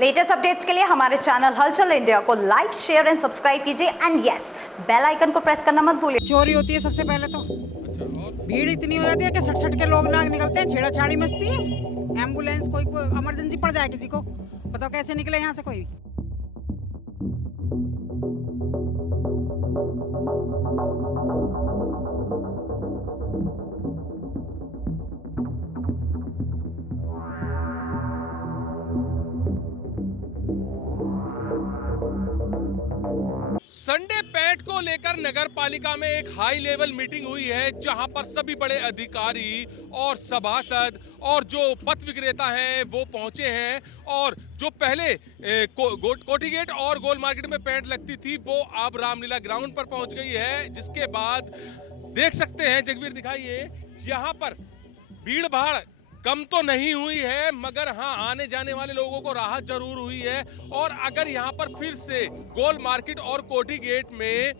Latest updates के लिए हमारे चैनल हलचल इंडिया को लाइक, शेयर एंड सब्सक्राइब कीजिए एंड यस, बेल आइकन को प्रेस करना मत भूलिए। चोरी होती है सबसे पहले तो। भीड़ इतनी हो जाती है कि सट के लोग नाग निकलते हैं, छेड़ाछाड़ी मस्ती है। एम्बुलेंस कोई इमरजेंसी पड़ जाए किसी को, बताओ कैसे निकले यहाँ से कोई। संडे पैट को लेकर नगर पालिका में एक हाई लेवल मीटिंग हुई है, जहां पर सभी बड़े अधिकारी और सभासद और जो पथ विक्रेता हैं वो पहुंचे हैं। और जो पहले कोठी गेट और गोल मार्केट में पैट लगती थी वो अब रामलीला ग्राउंड पर पहुंच गई है, जिसके बाद देख सकते हैं, जगवीर दिखाइए, यहाँ पर भीड़ भाड़ कम तो नहीं हुई है, मगर हाँ आने जाने वाले लोगों को राहत जरूर हुई है। और अगर यहाँ पर फिर से गोल मार्केट और कोठी गेट में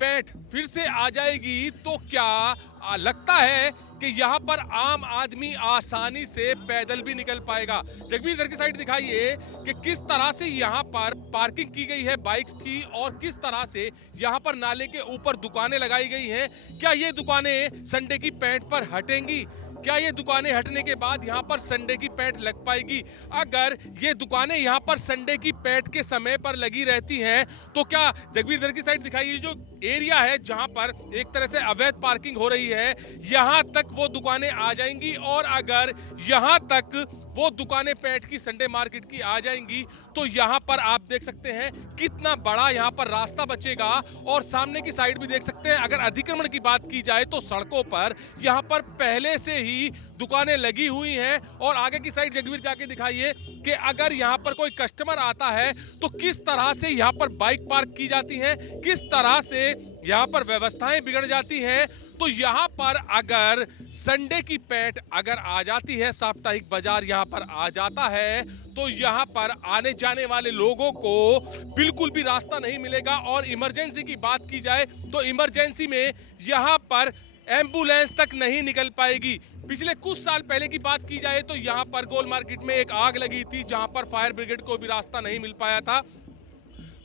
पैठ फिर से आ जाएगी तो क्या लगता है कि यहाँ पर आम आदमी आसानी से पैदल भी निकल पाएगा। जगबीर इधर की साइड दिखाइए कि किस तरह से यहाँ पर पार्किंग की गई है बाइक्स की और किस तरह से यहाँ पर नाले के ऊपर दुकानें लगाई गई हैं। क्या ये दुकानें संडे की पैठ पर हटेंगी? क्या ये दुकानें हटने के बाद यहाँ पर संडे की पैठ लग पाएगी? अगर ये दुकानें यहाँ पर संडे की पैठ के समय पर लगी रहती हैं तो क्या, जगबीर इधर की साइड दिखाइए, जो एरिया है जहाँ पर एक तरह से अवैध पार्किंग हो रही है, यहाँ तक वो दुकानें आ जाएंगी। और अगर यहाँ तक वो दुकानें पैठ की संडे मार्केट की आ जाएंगी तो यहाँ पर आप देख सकते हैं कितना बड़ा यहाँ पर रास्ता बचेगा। और सामने की साइड भी देख सकते हैं, अगर अतिक्रमण की बात की जाए तो सड़कों पर यहाँ पर पहले से ही दुकानें लगी हुई हैं। और आगे की साइड जगवीर जाके दिखाइए कि अगर यहाँ पर कोई कस्टमर आता है तो किस तरह से यहाँ पर बाइक पार्क की जाती हैं, किस तरह से यहाँ पर व्यवस्थाएं बिगड़ जाती हैं। तो यहाँ पर अगर संडे की पैठ अगर आ जाती है, साप्ताहिक बाजार यहाँ पर आ जाता है, तो यहाँ पर आने जाने वाले लोगों को बिल्कुल भी रास्ता नहीं मिलेगा। और इमरजेंसी की बात की जाए तो इमरजेंसी में यहाँ पर एम्बुलेंस तक नहीं निकल पाएगी। पिछले कुछ साल पहले की बात की जाए तो यहाँ पर गोल मार्केट में एक आग लगी थी, जहाँ पर फायर ब्रिगेड को भी रास्ता नहीं मिल पाया था।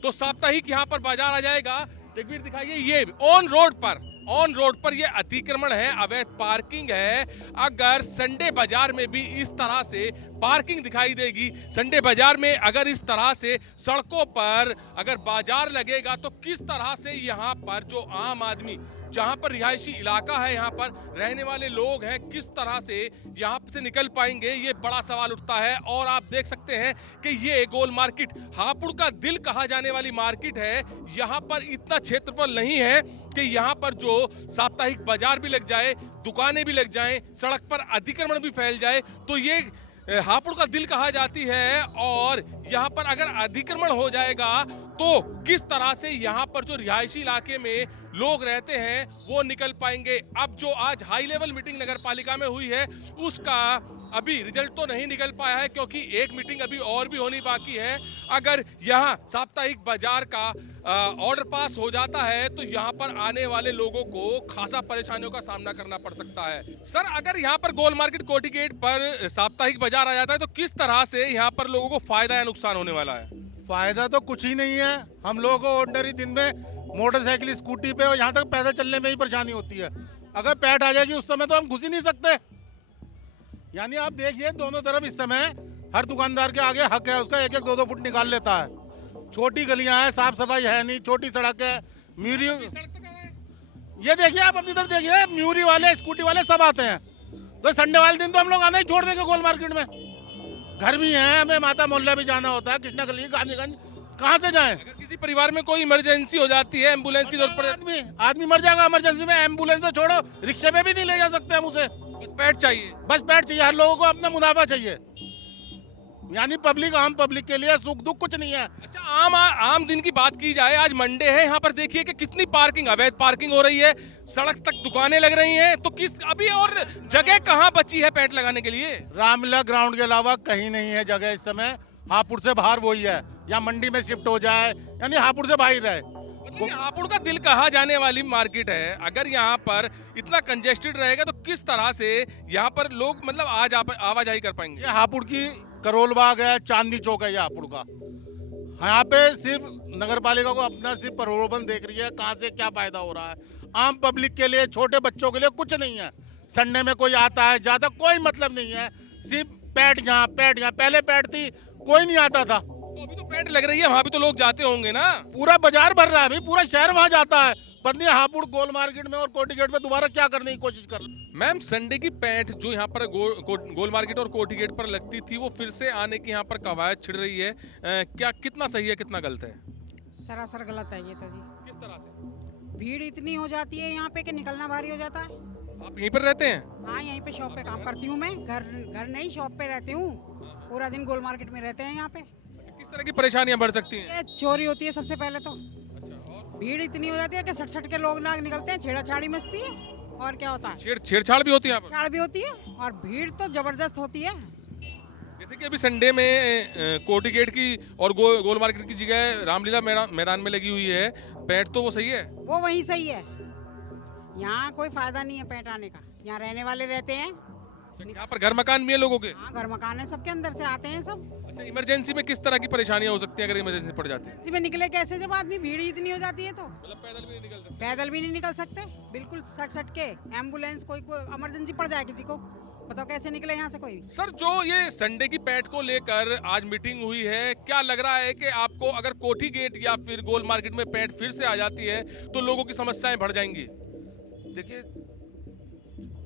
तो साप्ताहिक यहाँ पर बाजार आ जाएगा। जगवीर दिखाइए, ये ऑन रोड पर ये अतिक्रमण है, अवैध पार्किंग है। अगर संडे बाजार में भी इस तरह से पार्किंग दिखाई देगी, संडे बाजार में अगर इस तरह से सड़कों पर अगर बाजार लगेगा तो किस तरह से यहाँ पर जो आम आदमी, जहाँ पर रिहायशी इलाका है, यहाँ पर रहने वाले लोग हैं, किस तरह से यहाँ से निकल पाएंगे, ये बड़ा सवाल उठता है। और आप देख सकते हैं कि ये गोल मार्केट हापुड़ का दिल कहा जाने वाली मार्केट है। यहाँ पर इतना क्षेत्रफल नहीं है कि यहाँ पर जो साप्ताहिक बाजार भी लग जाए, दुकानें भी लग जाएं, सड़क पर अतिक्रमण भी फैल जाए, तो ये हापुड़ का दिल कहा जाती है। और यहाँ पर अगर अतिक्रमण हो जाएगा तो किस तरह से यहाँ पर जो रिहायशी इलाके में लोग रहते हैं वो निकल पाएंगे। अब जो आज हाई लेवल मीटिंग नगर पालिका में हुई है उसका अभी रिजल्ट तो नहीं निकल पाया है, क्योंकि एक मीटिंग अभी और भी होनी बाकी है। अगर यहाँ साप्ताहिक बाजार का ऑर्डर पास हो जाता है तो यहाँ पर आने वाले लोगों को खासा परेशानियों का सामना करना पड़ सकता है। सर, अगर यहाँ पर गोल मार्केट कोठी गेट पर साप्ताहिक बाजार आ जाता है तो किस तरह से यहाँ पर लोगों को फायदा या नुकसान होने वाला है? फायदा तो कुछ ही नहीं है। हम लोगों को ऑर्डिनरी दिन में मोटरसाइकिल, स्कूटी पे और यहाँ तक पैदल चलने में ही परेशानी होती है। अगर पैठ आ जाएगी उस समय तो हम घुस ही नहीं सकते। यानी आप देखिए दोनों तरफ इस समय हर दुकानदार के आगे हक है, उसका 1-1, 2-2 फुट निकाल लेता है। छोटी गलियां हैं, साफ सफाई है नहीं, छोटी सड़क है, म्यूरी। ये देखिए, आप अपनी तरफ देखिए, म्यूरी वाले, स्कूटी वाले सब आते हैं। तो संडे वाले दिन तो हम लोग आना ही छोड़ देंगे गोल मार्केट में। घर भी है, हमें माता मोहल्ला भी जाना होता है, कृष्णा गली, गांधीगंज, कहाँ से जाएं? अगर किसी परिवार में कोई इमरजेंसी हो जाती है, एम्बुलेंस की जरूरत पड़े, आदमी मर जाएगा इमरजेंसी में। एम्बुलेंस तो छोड़ो, रिक्शे पे भी नहीं ले जा सकते हम उसे। बस पैठ चाहिए। बस पैठ चाहिए, हर लोगों को अपना मुनाफा चाहिए। यानी पब्लिक, आम पब्लिक के लिए सुख दुख कुछ नहीं है। अच्छा, आम दिन की बात की जाए, आज मंडे है, यहाँ पर देखिए कि कितनी पार्किंग, अवैध पार्किंग हो रही है, सड़क तक दुकानें लग रही हैं। तो किस अभी और जगह कहाँ बची है पैठ लगाने के लिए? रामलीला ग्राउंड के अलावा कहीं नहीं है जगह इस समय। हापुड़ से बाहर वही है, या मंडी में शिफ्ट हो जाए, यानी हापुड़ से बाहर रहे। हापुड़ का दिल कहा जाने वाली मार्केट है, अगर यहाँ पर इतना कंजेस्टेड रहेगा तो किस तरह से यहाँ पर लोग मतलब आवाजाही कर पाएंगे? ये हापुड़ की करोल बाग है, चांदनी चौक है, ये हापुड़ का। यहाँ पे सिर्फ नगर पालिका को अपना सिर्फ प्रलोभन देख रही है, कहाँ से क्या फायदा हो रहा है। आम पब्लिक के लिए, छोटे बच्चों के लिए कुछ नहीं है। संडे में कोई आता है जाता, कोई मतलब नहीं है। सिर्फ पैट यहाँ, पहले पैट थी, कोई नहीं आता था। तो अभी तो पैंट लग रही है, वहां भी तो लोग जाते होंगे ना। पूरा बाजार भर रहा है अभी, पूरा शहर वहाँ जाता है। पत्नी हापुड़ गोल मार्केट में और कोटी गेट में दोबारा क्या करने की कोशिश कर रहे हैं। मैम, संडे की पैंट जो यहाँ पर गोल मार्केट और कोठी गेट पर लगती थी, वो फिर से आने की यहाँ पर कवायद छिड़ रही है। क्या कितना सही है, कितना गलत है? सरासर गलत है ये तो जी। किस तरह से? भीड़ इतनी हो जाती है यहाँ पे कि निकलना भारी हो जाता है। आप यहीं पर रहते हैं? हाँ, यहीं पे शॉप पे काम करती हूँ मैं। घर नहीं, शॉप पे रहती हूँ। पूरा दिन गोल मार्केट में रहते हैं यहाँ पे। अच्छा, किस तरह की परेशानियां बढ़ सकती हैं? ये चोरी होती है सबसे पहले तो। अच्छा, और भीड़ इतनी हो जाती है कि सट के लोग नाग निकलते हैं, छेड़ाछाड़ी मस्ती है। और क्या होता है, छेड़छाड़ भी होती है यहाँ पर? छाड़ भी होती है और भीड़ तो जबरदस्त होती है। जैसे कि अभी संडे में कोठी गेट की और गोल मार्केट की जगह रामलीला मैदान में लगी हुई है पैंट, तो वो सही है? वो वहीं सही है। यहाँ कोई फायदा नहीं है पैंट आने का। यहाँ रहने वाले रहते हैं। यहाँ पर घर मकान भी है लोगों के? हाँ, घर मकान है, सबके अंदर से आते हैं सब। अच्छा, इमरजेंसी में किस तरह की परेशानियां हो सकती हैं अगर इमरजेंसी पड़ जाती है? इसी में निकले कैसे जब आदमी, भीड़ ही इतनी हो जाती है तो। मतलब पैदल भी नहीं निकल सकते? पैदल भी नहीं निकल सकते, बिल्कुल सट के। एम्बुलेंस, कोई इमरजेंसी पड़ जाए किसी को, बताओ कैसे निकले यहाँ से कोई। सर, जो ये संडे की पैंट को लेकर आज मीटिंग हुई है, क्या लग रहा है कि आपको अगर कोठी गेट या फिर गोल मार्केट में पैंट फिर से आ जाती है तो लोगों की समस्याएं बढ़ जाएंगी? देखिए,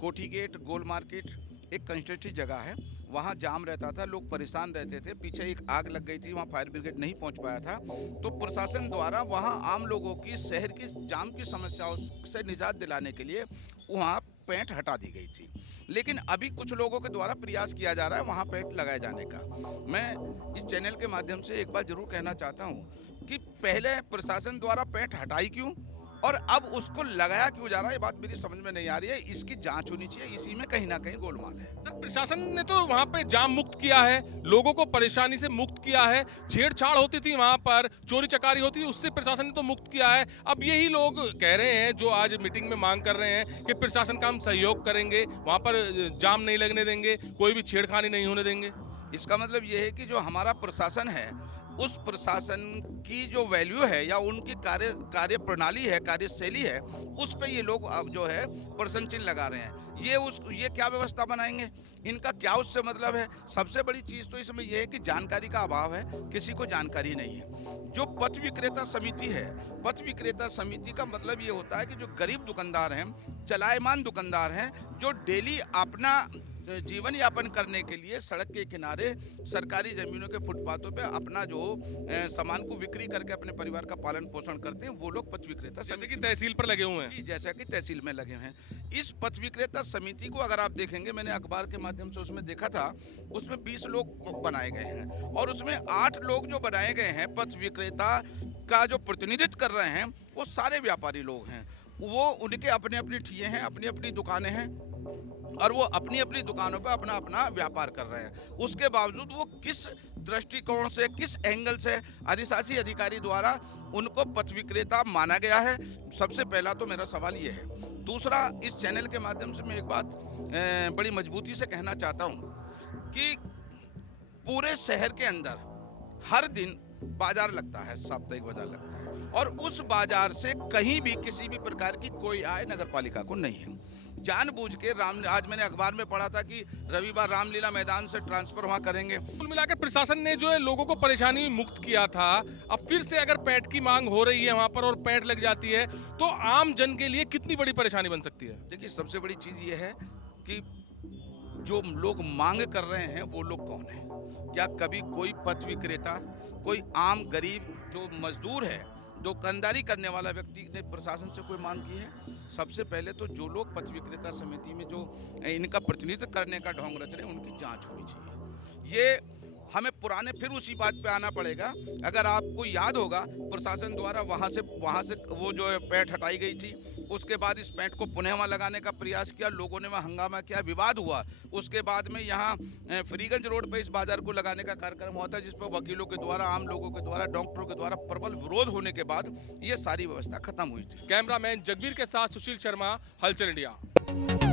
कोठी गेट, गोल मार्केट एक कंस्ट्रक्टेड जगह है। वहाँ जाम रहता था, लोग परेशान रहते थे। पीछे एक आग लग गई थी, वहाँ फायर ब्रिगेड नहीं पहुँच पाया था, तो प्रशासन द्वारा वहाँ आम लोगों की शहर की जाम की समस्याओं से निजात दिलाने के लिए वहाँ पैंट हटा दी गई थी। लेकिन अभी कुछ लोगों के द्वारा प्रयास किया जा रहा है वहाँ पैंट लगाए जाने का। मैं इस चैनल के माध्यम से एक बात जरूर कहना चाहता हूँ कि पहले प्रशासन द्वारा पैंट हटाई क्यों और अब उसको लगाया क्यों जा रहा है, ये बात मेरी समझ में नहीं आ रही है। इसकी जांच होनी चाहिए, इसी में कहीं ना कहीं गोलमाल है। सर, प्रशासन ने तो वहाँ पे जाम मुक्त किया है, लोगों को परेशानी से मुक्त किया है। छेड़छाड़ होती थी वहाँ पर, चोरी चकारी होती थी, उससे प्रशासन ने तो मुक्त किया है। अब यही लोग कह रहे हैं, जो आज मीटिंग में मांग कर रहे हैं कि प्रशासन का हम सहयोग करेंगे, वहाँ पर जाम नहीं लगने देंगे, कोई भी छेड़खानी नहीं होने देंगे। इसका मतलब ये है कि जो हमारा प्रशासन है, उस प्रशासन की जो वैल्यू है या उनकी कार्य प्रणाली है, कार्यशैली है, उस पे ये लोग अब जो है प्रश्न चिन्ह लगा रहे हैं। ये क्या व्यवस्था बनाएंगे, इनका क्या उससे मतलब है? सबसे बड़ी चीज़ तो इसमें यह है कि जानकारी का अभाव है, किसी को जानकारी नहीं है। जो पथ विक्रेता समिति है, पथ विक्रेता समिति का मतलब ये होता है कि जो गरीब दुकानदार हैं, चलायमान दुकानदार हैं, जो डेली अपना जीवन यापन करने के लिए सड़क के किनारे सरकारी जमीनों के फुटपाथों पे अपना जो सामान को बिक्री करके अपने परिवार का पालन पोषण करते हैं, वो लोग पथ विक्रेता जैसे कि तहसील पर लगे हुए हैं। जी, जैसा कि तहसील में लगे हैं। इस पथ विक्रेता समिति को अगर आप देखेंगे, मैंने अखबार के माध्यम से उसमें देखा था, उसमें 20 लोग बनाए गए हैं और उसमें 8 लोग जो बनाए गए हैं पथ विक्रेता का जो प्रतिनिधित्व कर रहे हैं, वो सारे व्यापारी लोग हैं। वो उनके अपने अपने ठिये हैं, अपनी अपनी दुकानें हैं और वो अपनी अपनी दुकानों पर अपना अपना व्यापार कर रहे हैं। उसके बावजूद वो किस दृष्टिकोण से, किस एंगल से अधिशासी अधिकारी द्वारा उनको पथ विक्रेता माना गया है, सबसे पहला तो मेरा सवाल ये है। दूसरा, इस चैनल के माध्यम से मैं एक बात बड़ी मजबूती से कहना चाहता हूँ कि पूरे शहर के अंदर हर दिन बाजार लगता है, साप्ताहिक बाजार लगता है, और उस बाजार से कहीं भी किसी भी प्रकार की कोई आय नगर पालिका को नहीं है। जानबूझ के आज मैंने अखबार में पढ़ा था कि रविवार रामलीला मैदान से ट्रांसफर वहाँ करेंगे। कुल मिलाकर प्रशासन ने जो है लोगों को परेशानी मुक्त किया था, अब फिर से अगर पैंट की मांग हो रही है वहाँ पर और पैंट लग जाती है तो आम जन के लिए कितनी बड़ी परेशानी बन सकती है? देखिए, सबसे बड़ी चीज़ ये है कि जो लोग मांग कर रहे हैं वो लोग कौन है? क्या कभी कोई पथ विक्रेता, कोई आम गरीब जो मजदूर है, दुकानदारी करने वाला व्यक्ति ने प्रशासन से कोई मांग की है? सबसे पहले तो जो लोग पथ विक्रेता समिति में जो इनका प्रतिनिधित्व करने का ढोंग रच रहे हैं, उनकी जांच होनी चाहिए। ये हमें पुराने फिर उसी बात पे आना पड़ेगा। अगर आपको याद होगा, प्रशासन द्वारा वहाँ से वो जो पैंट हटाई गई थी, उसके बाद इस पैंट को पुनः वहाँ लगाने का प्रयास किया, लोगों ने वहाँ हंगामा किया, विवाद हुआ। उसके बाद में यहाँ फ्रीगंज रोड पे इस बाजार को लगाने का कार्यक्रम हुआ था, जिस पर वकीलों के द्वारा, आम लोगों के द्वारा, डॉक्टरों के द्वारा प्रबल विरोध होने के बाद ये सारी व्यवस्था खत्म हुई थी। कैमरामैन जगवीर के साथ सुशील शर्मा, हलचल इंडिया।